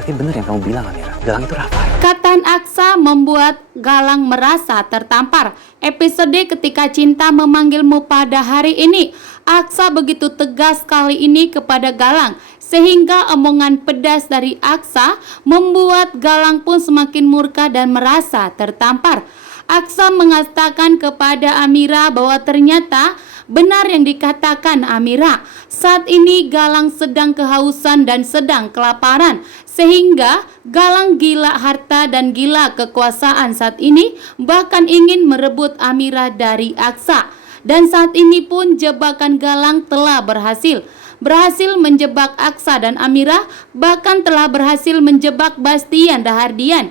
Berarti bener yang kamu bilang, Amira. Galang itu Rafael. Perkataan Aksa membuat Galang merasa tertampar. Episode Ketika Cinta Memanggilmu pada hari ini, Aksa begitu tegas kali ini kepada Galang, sehingga omongan pedas dari Aksa membuat Galang pun semakin murka dan merasa tertampar. Aksa mengatakan kepada Amira bahwa ternyata benar yang dikatakan Amira. Saat ini Galang sedang kehausan dan sedang kelaparan, sehingga Galang gila harta dan gila kekuasaan saat ini, bahkan ingin merebut Amira dari Aksa. Dan saat ini pun jebakan Galang telah berhasil menjebak Aksa dan Amira, bahkan telah berhasil menjebak Bastian Rahardian.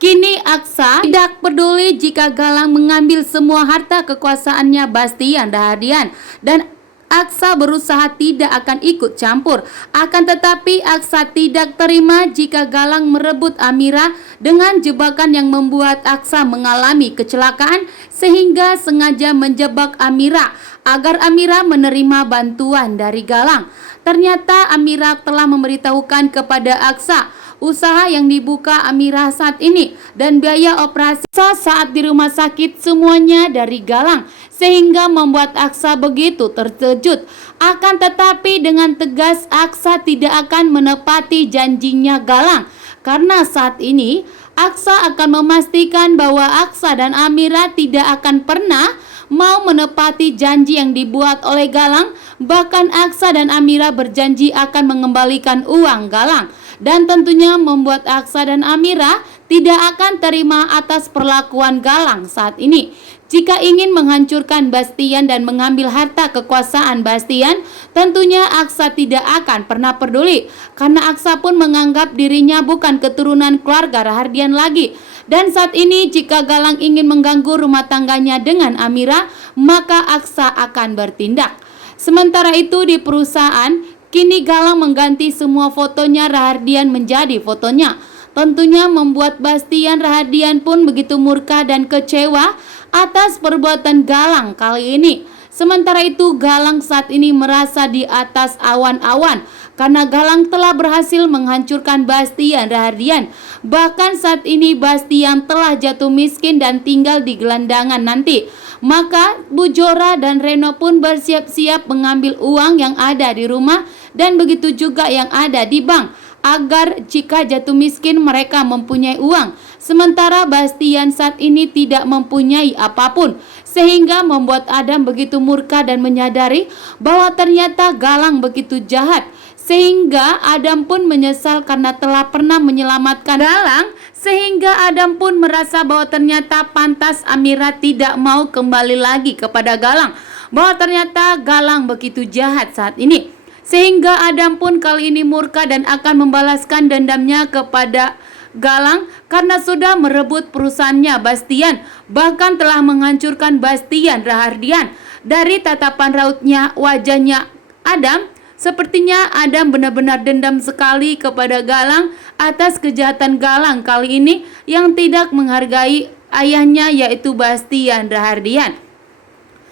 Kini Aksa tidak peduli jika Galang mengambil semua harta kekuasaannya Bastian Rahardian, dan Aksa berusaha tidak akan ikut campur. Akan tetapi Aksa tidak terima jika Galang merebut Amira dengan jebakan yang membuat Aksa mengalami kecelakaan, sehingga sengaja menjebak Amira agar Amira menerima bantuan dari Galang. Ternyata Amira telah memberitahukan kepada Aksa usaha yang dibuka Amira saat ini dan biaya operasi saat di rumah sakit semuanya dari Galang, sehingga membuat Aksa begitu terkejut. Akan tetapi dengan tegas Aksa tidak akan menepati janjinya Galang, karena saat ini Aksa akan memastikan bahwa Aksa dan Amira tidak akan pernah mau menepati janji yang dibuat oleh Galang. Bahkan Aksa dan Amira berjanji akan mengembalikan uang Galang, dan tentunya membuat Aksa dan Amira tidak akan terima atas perlakuan Galang saat ini. Jika ingin menghancurkan Bastian dan mengambil harta kekuasaan Bastian, tentunya Aksa tidak akan pernah peduli, karena Aksa pun menganggap dirinya bukan keturunan keluarga Rahardian lagi. Dan saat ini jika Galang ingin mengganggu rumah tangganya dengan Amira, maka Aksa akan bertindak. Sementara itu di perusahaan, kini Galang mengganti semua fotonya Rahardian menjadi fotonya. Tentunya membuat Bastian Rahardian pun begitu murka dan kecewa atas perbuatan Galang kali ini. Sementara itu Galang saat ini merasa di atas awan-awan, karena Galang telah berhasil menghancurkan Bastian Rahardian. Bahkan saat ini Bastian telah jatuh miskin dan tinggal di gelandangan nanti. Maka Bu Jora dan Reno pun bersiap-siap mengambil uang yang ada di rumah dan begitu juga yang ada di bank, agar jika jatuh miskin mereka mempunyai uang. Sementara Bastian saat ini tidak mempunyai apapun, sehingga membuat Adam begitu murka dan menyadari bahwa ternyata Galang begitu jahat, sehingga Adam pun menyesal karena telah pernah menyelamatkan Galang, sehingga Adam pun merasa bahwa ternyata pantas Amira tidak mau kembali lagi kepada Galang, bahwa ternyata Galang begitu jahat saat ini. Sehingga Adam pun kali ini murka dan akan membalaskan dendamnya kepada Galang karena sudah merebut perusahaannya Bastian, bahkan telah menghancurkan Bastian Rahardian. Dari tatapan rautnya wajahnya Adam, sepertinya Adam benar-benar dendam sekali kepada Galang atas kejahatan Galang kali ini yang tidak menghargai ayahnya, yaitu Bastian Rahardian.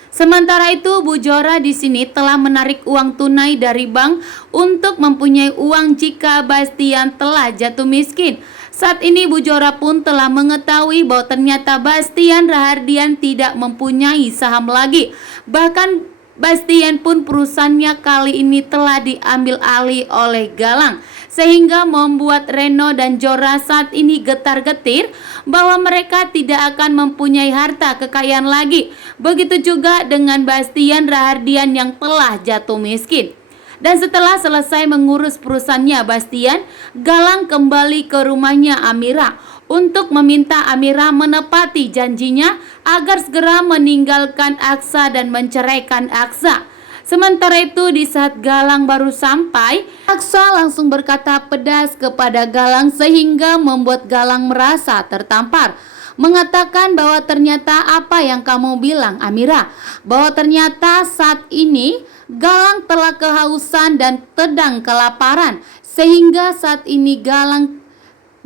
Sementara itu Bu Jora di sini telah menarik uang tunai dari bank untuk mempunyai uang jika Bastian telah jatuh miskin. Saat ini Bu Jora pun telah mengetahui bahwa ternyata Bastian Rahardian tidak mempunyai saham lagi. Bahkan Bastian pun perusahaannya kali ini telah diambil alih oleh Galang, sehingga membuat Reno dan Jora saat ini getar-getir bahwa mereka tidak akan mempunyai harta kekayaan lagi. Begitu juga dengan Bastian Rahardian yang telah jatuh miskin. Dan setelah selesai mengurus perusahaannya Bastian, Galang kembali ke rumahnya Amira untuk meminta Amira menepati janjinya agar segera meninggalkan Aksa dan menceraikan Aksa. Sementara itu di saat Galang baru sampai, Aksa langsung berkata pedas kepada Galang sehingga membuat Galang merasa tertampar. Mengatakan bahwa ternyata apa yang kamu bilang Amira, bahwa ternyata saat ini Galang telah kehausan dan sedang kelaparan, sehingga saat ini Galang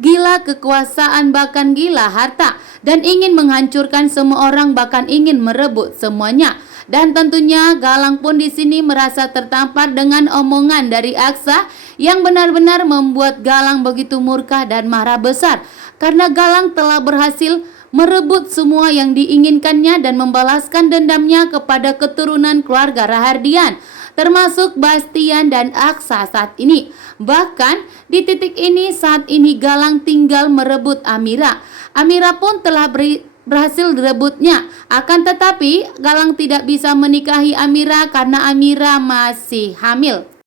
gila kekuasaan bahkan gila harta, dan ingin menghancurkan semua orang bahkan ingin merebut semuanya. Dan tentunya Galang pun di sini merasa tertampar dengan omongan dari Aksa yang benar-benar membuat Galang begitu murka dan marah besar karena Galang telah berhasil merebut semua yang diinginkannya dan membalaskan dendamnya kepada keturunan keluarga Rahardian, termasuk Bastian dan Aksa saat ini. Bahkan di titik ini saat ini Galang tinggal merebut Amira. Amira pun telah berhasil direbutnya. Akan tetapi Galang tidak bisa menikahi Amira karena Amira masih hamil.